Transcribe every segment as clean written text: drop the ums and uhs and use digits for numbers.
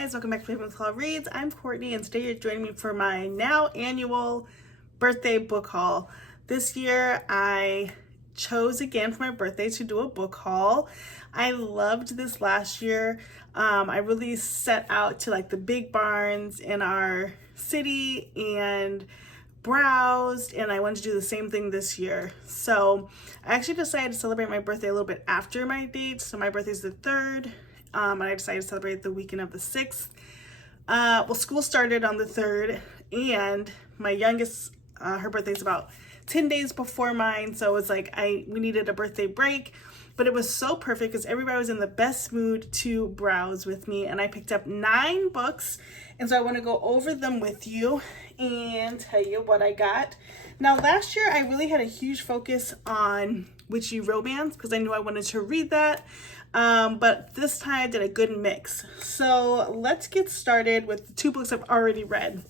guys, welcome back to Bibliophile Reads. I'm Courtney and today you're joining me for my now annual birthday book haul. This year I chose again for my birthday to do a book haul. I loved this last year. I really set out to like the big barns in our city and browsed, and I wanted to do the same thing this year. So I actually decided to celebrate my birthday a little bit after my date. So my birthday is the 3rd. And I decided to celebrate the weekend of the 6th. Well, school started on the 3rd, and my youngest, her birthday is about 10 days before mine, so it's like we needed a birthday break, but it was so perfect because everybody was in the best mood to browse with me, and I picked up 9 books, and so I want to go over them with you and tell you what I got. Now, last year I really had a huge focus on witchy romance because I knew I wanted to read that. But this time I did a good mix. So let's get started with the 2 books I've already read.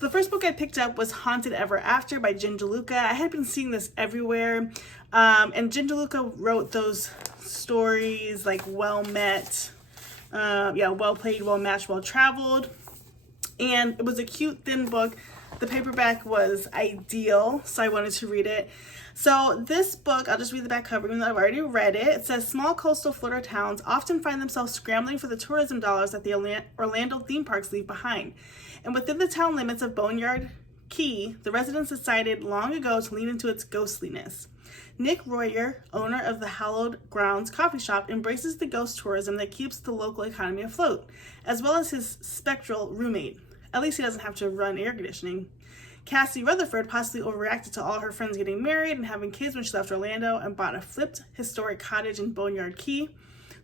The first book I picked up was Haunted Ever After by Jen DeLuca. I had been seeing this everywhere. And Jen DeLuca wrote those stories like Well Met, Well Played, Well Matched, Well Traveled. And it was a cute, thin book. The paperback was ideal, so I wanted to read it. So this book, I'll just read the back cover even though I've already read it. It says, small coastal Florida towns often find themselves scrambling for the tourism dollars that the Orlando theme parks leave behind. And within the town limits of Boneyard Key, the residents decided long ago to lean into its ghostliness. Nick Royer, owner of the Hallowed Grounds coffee shop, embraces the ghost tourism that keeps the local economy afloat, as well as his spectral roommate. At least he doesn't have to run air conditioning. Cassie Rutherford possibly overreacted to all her friends getting married and having kids when she left Orlando and bought a flipped historic cottage in Boneyard Key.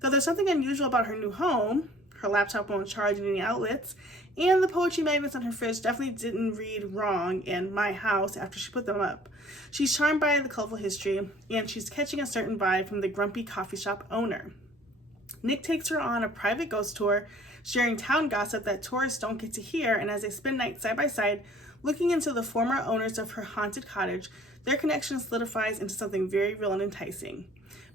Though there's something unusual about her new home, her laptop won't charge in any outlets, and the poetry magnets on her fridge definitely didn't read wrong in My House after she put them up. She's charmed by the colorful history, and she's catching a certain vibe from the grumpy coffee shop owner. Nick takes her on a private ghost tour, sharing town gossip that tourists don't get to hear, and as they spend nights side by side, looking into the former owners of her haunted cottage, their connection solidifies into something very real and enticing.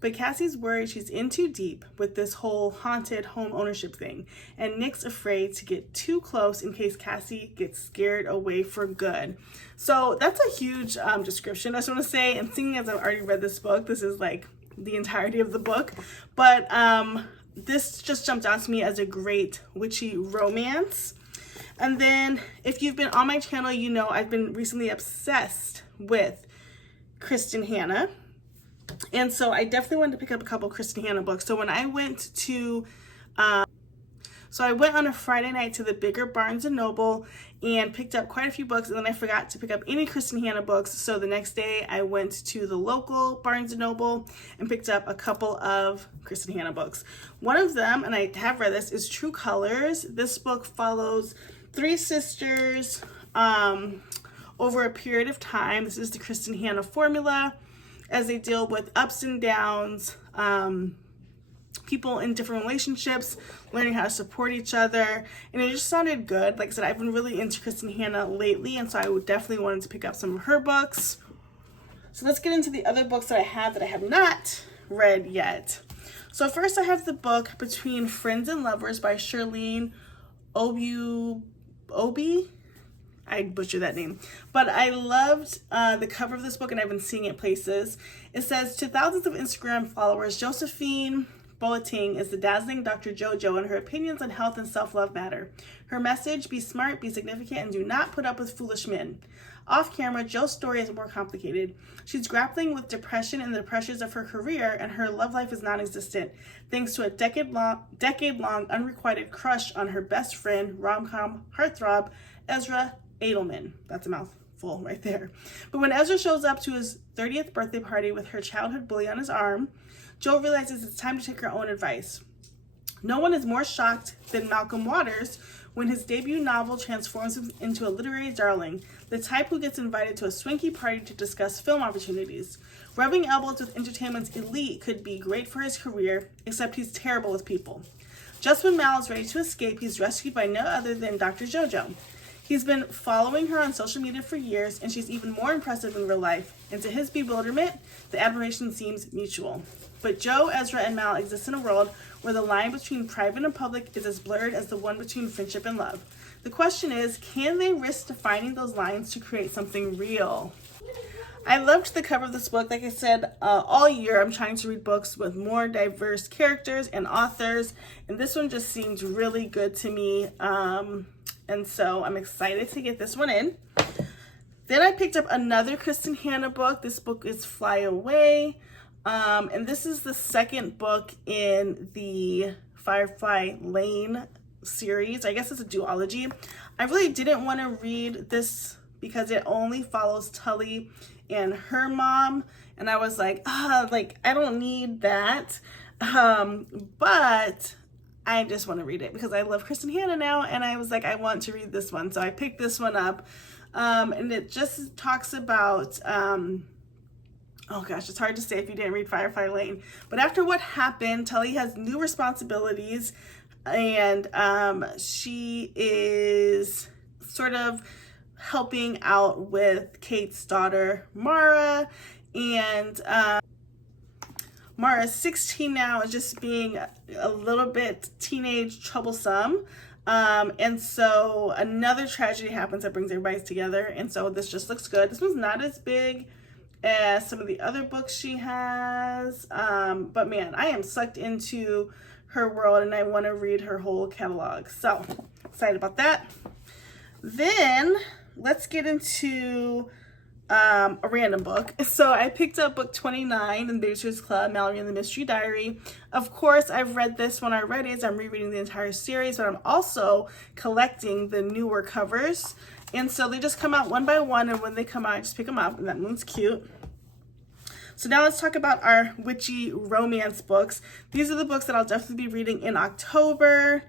But Cassie's worried she's in too deep with this whole haunted home ownership thing, and Nick's afraid to get too close in case Cassie gets scared away for good. So that's a huge description, I just want to say, and seeing as I've already read this book, this is like the entirety of the book, but this just jumped out to me as a great witchy romance. And then if you've been on my channel, you know I've been recently obsessed with Kristen Hanna. And so I definitely wanted to pick up a couple Kristen Hanna books. So when I went to, I went on a Friday night to the bigger Barnes & Noble and picked up quite a few books, and then I forgot to pick up any Kristen Hanna books. So the next day I went to the local Barnes & Noble and picked up a couple of Kristen Hanna books. One of them, and I have read this, is True Colors. This book follows 3 sisters over a period of time. This is the Kristen Hanna formula as they deal with ups and downs, people in different relationships, learning how to support each other, and it just sounded good. Like I said, I've been really into Kristen Hanna lately, and so I would definitely wanted to pick up some of her books. So let's get into the other books that I have not read yet. So first I have the book Between Friends and Lovers by Shirlene Obi. I butchered that name, but I loved the cover of this book, and I've been seeing it places. It says, to thousands of Instagram followers, Josephine Boateng is the dazzling Dr. JoJo, and her opinions on health and self-love matter. Her message, be smart, be significant, and do not put up with foolish men. Off camera, Jo's story is more complicated. She's grappling with depression and the pressures of her career, and her love life is non-existent, thanks to a decade-long unrequited crush on her best friend, rom-com heartthrob, Ezra Edelman. That's a mouthful right there. But when Ezra shows up to his 30th birthday party with her childhood bully on his arm, Jo realizes it's time to take her own advice. No one is more shocked than Malcolm Waters when his debut novel transforms him into a literary darling, the type who gets invited to a swanky party to discuss film opportunities. Rubbing elbows with entertainment's elite could be great for his career, except he's terrible with people. Just when Mal is ready to escape, he's rescued by no other than Dr. JoJo. He's been following her on social media for years, and she's even more impressive in real life, and to his bewilderment, the admiration seems mutual. But Joe, Ezra, and Mal exist in a world where the line between private and public is as blurred as the one between friendship and love. The question is, can they risk defining those lines to create something real? I loved the cover of this book. Like I said, all year I'm trying to read books with more diverse characters and authors, and this one just seemed really good to me. And so I'm excited to get this one in. Then I picked up another Kristen Hanna book. This book is Fly Away. And this is the second book in the Firefly Lane series. I guess it's a duology. I really didn't want to read this because it only follows Tully and her mom. And I was like, I don't need that. But I just want to read it because I love Kristen Hanna now. And I was like, I want to read this one. So I picked this one up. And it just talks about, oh gosh, it's hard to say if you didn't read Firefly Lane. But after what happened, Tully has new responsibilities, and she is sort of helping out with Kate's daughter, Mara. And Mara's 16 now, is just being a little bit teenage troublesome. And so another tragedy happens that brings everybody together. And so this just looks good. This one's not as big as some of the other books she has. But man, I am sucked into her world and I want to read her whole catalog. So excited about that. Then let's get into a random book. So I picked up book 29 in Babysitters Club, Mallory and the Mystery Diary. Of course, I've read this one already as I'm rereading the entire series, but I'm also collecting the newer covers. And so they just come out one by one, and when they come out, I just pick them up, and that one's cute. So now let's talk about our witchy romance books. These are the books that I'll definitely be reading in October.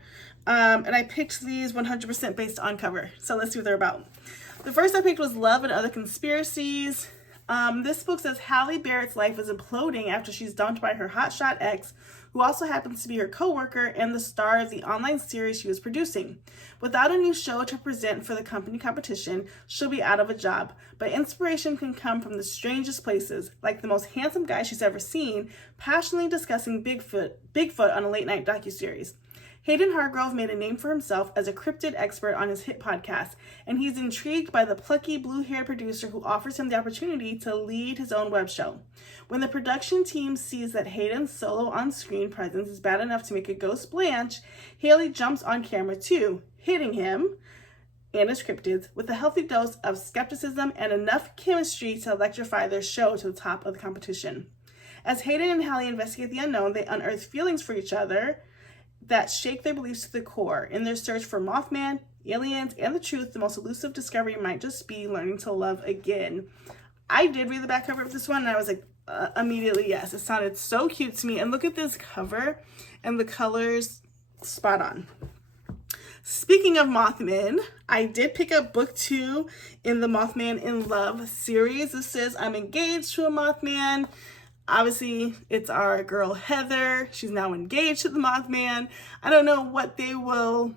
And I picked these 100% based on cover. So let's see what they're about. The first I picked was Love and Other Conspiracies. This book says Halle Barrett's life is imploding after she's dumped by her hotshot ex, who also happens to be her co-worker and the star of the online series she was producing. Without a new show to present for the company competition, she'll be out of a job. But inspiration can come from the strangest places, like the most handsome guy she's ever seen, passionately discussing Bigfoot on a late-night docuseries. Hayden Hargrove made a name for himself as a cryptid expert on his hit podcast, and he's intrigued by the plucky blue-haired producer who offers him the opportunity to lead his own web show. When the production team sees that Hayden's solo on-screen presence is bad enough to make a ghost blanch, Haley jumps on camera too, hitting him and his cryptids with a healthy dose of skepticism and enough chemistry to electrify their show to the top of the competition. As Hayden and Hallie investigate the unknown, they unearth feelings for each other that shake their beliefs to the core. In their search for Mothman, aliens, and the truth, the most elusive discovery might just be learning to love again. I did read the back cover of this one, and I was like, immediately yes. It sounded so cute to me. And look at this cover, and the colors, spot on. Speaking of Mothman, I did pick up book 2 in the Mothman in Love series. This says I'm engaged to a Mothman. Obviously, it's our girl Heather. She's now engaged to the Mothman. I don't know what they will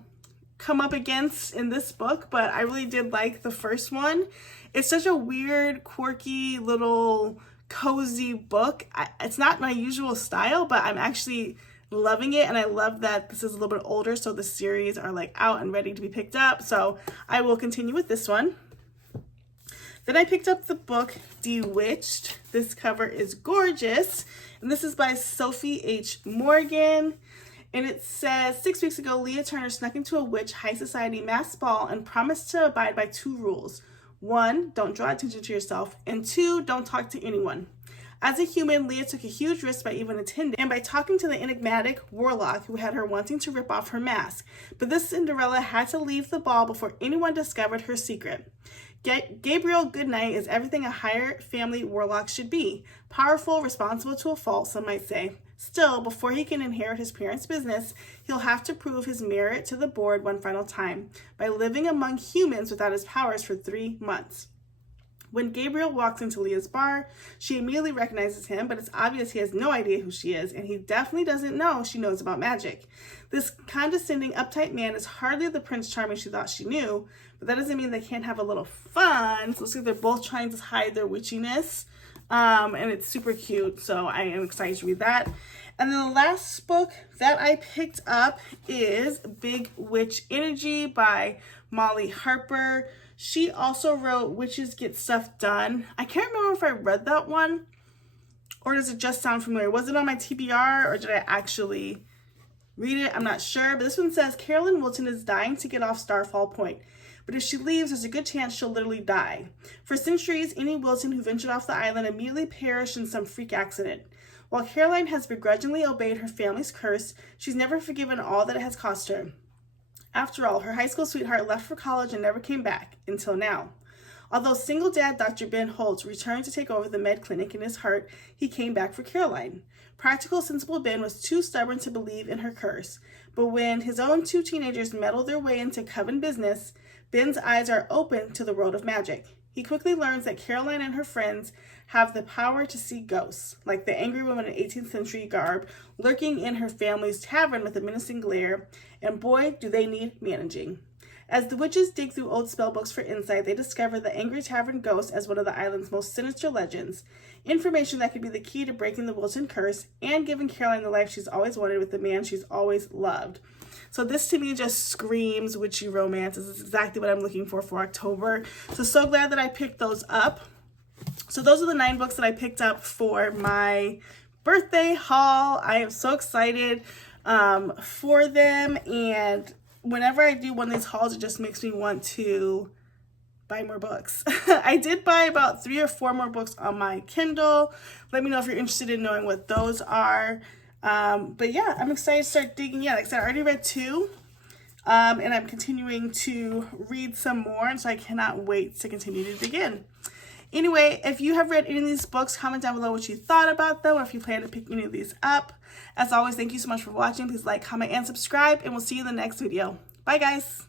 come up against in this book, but I really did like the first one. It's such a weird, quirky, little cozy book. It's not my usual style, but I'm actually loving it, and I love that this is a little bit older, so the series are like out and ready to be picked up. So I will continue with this one. Then I picked up the book Bewitched. This cover is gorgeous, and this is by Sophie H. Morgan. And it says, 6 weeks ago, Leah Turner snuck into a witch high society mass ball and promised to abide by 2 rules. 1, don't draw attention to yourself, and 2, don't talk to anyone. As a human, Leah took a huge risk by even attending and by talking to the enigmatic warlock who had her wanting to rip off her mask. But this Cinderella had to leave the ball before anyone discovered her secret. Gabriel Goodnight is everything a higher family warlock should be. Powerful, responsible to a fault, some might say. Still, before he can inherit his parents' business, he'll have to prove his merit to the board one final time by living among humans without his powers for 3 months. When Gabriel walks into Leah's bar, she immediately recognizes him, but it's obvious he has no idea who she is, and he definitely doesn't know she knows about magic. This condescending, uptight man is hardly the Prince Charming she thought she knew, but that doesn't mean they can't have a little fun. So it looks like they're both trying to hide their witchiness. and it's super cute, so I am excited to read that. And then the last book that I picked up is Big Witch Energy by Molly Harper. She also wrote Witches Get Stuff Done. I can't remember if I read that one, or does it just sound familiar? Was it on my TBR, or did I actually read it? I'm not sure, but this one says Carolyn Wilton is dying to get off Starfall Point, but if she leaves, there's a good chance she'll literally die. For centuries, any Wilton who ventured off the island immediately perished in some freak accident. While Caroline has begrudgingly obeyed her family's curse, she's never forgiven all that it has cost her. After all, her high school sweetheart left for college and never came back, until now. Although single dad Dr. Ben Holtz returned to take over the med clinic in his heart, he came back for Caroline. Practical, sensible Ben was too stubborn to believe in her curse, but when his own 2 teenagers meddle their way into coven business, Ben's eyes are open to the world of magic. He quickly learns that Caroline and her friends have the power to see ghosts, like the angry woman in 18th century garb lurking in her family's tavern with a menacing glare, and boy, do they need managing. As the witches dig through old spellbooks for insight, they discover the angry tavern ghost as one of the island's most sinister legends, information that could be the key to breaking the Wilton curse and giving Caroline the life she's always wanted with the man she's always loved. So this to me just screams witchy romance. This is exactly what I'm looking for October. So glad that I picked those up. So those are the 9 books that I picked up for my birthday haul. I am so excited for them, and whenever I do one of these hauls, it just makes me want to buy more books. I did buy about 3 or 4 more books on my Kindle. Let me know if you're interested in knowing what those are. But yeah, I'm excited to start digging in. Like I said, I already read 2, and I'm continuing to read some more, and so I cannot wait to continue to dig in. Anyway, if you have read any of these books, comment down below what you thought about them, or if you plan to pick any of these up. As always, thank you so much for watching. Please like, comment, and subscribe, and we'll see you in the next video. Bye, guys.